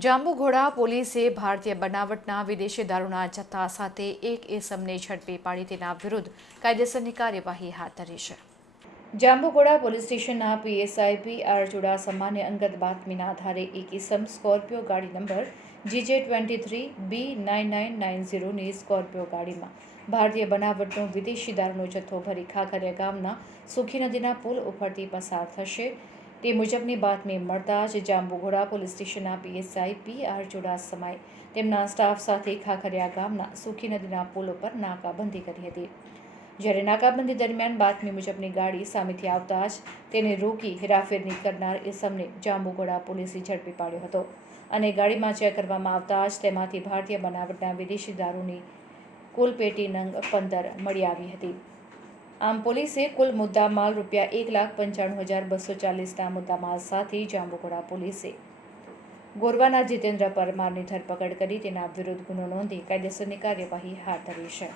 જાંબુઘોડા પોલીસે ભારતીય બનાવટના વિદેશી દારૂના જથ્થા સાથે એક એસમને ઝડપી પાડી તેના વિરુદ્ધ કાયદેસરની કાર્યવાહી હાથ ધરી છે. જાંબુઘોડા પોલીસ સ્ટેશનના પીએસઆઈ પી આર ચુડાસમાને અંગત બાતમીના આધારે એક ઇસમ સ્કોર્પિયો ગાડી number GJ twenty three B nine nine nine ઝીરોની Scorpio ગાડીમાં. ભારતીય બનાવટનો વિદેશી દારૂનો જથ્થો ભરી ખાખરિયા ગામના સુખી નદીના પુલ ઉપરથી પસાર થશે. તે મુજબની બાતમી મળતા જ જાંબુઘોડા પોલીસ સ્ટેશનના પીએસઆઈ પી આર ચુડાસમાએ તેમના સ્ટાફ સાથે ખાખરિયા ગામના સુખી નદીના પુલ ઉપર નાકાબંધી કરી હતી. જ્યારે નાકાબંધી દરમિયાન બાતમી મુજબની ગાડી સામેથી આવતા જ તેને રોકી હેરાફેરની કરનાર ઇસમને જાંબુગોડા પોલીસે ઝડપી પાડ્યો હતો અને ગાડીમાં ચેક કરવામાં આવતા જ તેમાંથી ભારતીય બનાવટના વિદેશી દારૂની કુલ પેટી નંગ પંદર મળી આવી હતી. આમ પોલીસે કુલ મુદ્દા માલ રૂપિયા એક લાખ પંચાણું હજાર બસો ચાલીસના મુદ્દા માલ સાથે જાંબુઘોડા પોલીસે ગોરવાના જીતેન્દ્ર પરમારની ધરપકડ કરી તેના વિરુદ્ધ ગુનો નોંધી કાયદેસરની કાર્યવાહી હાથ ધરી છે.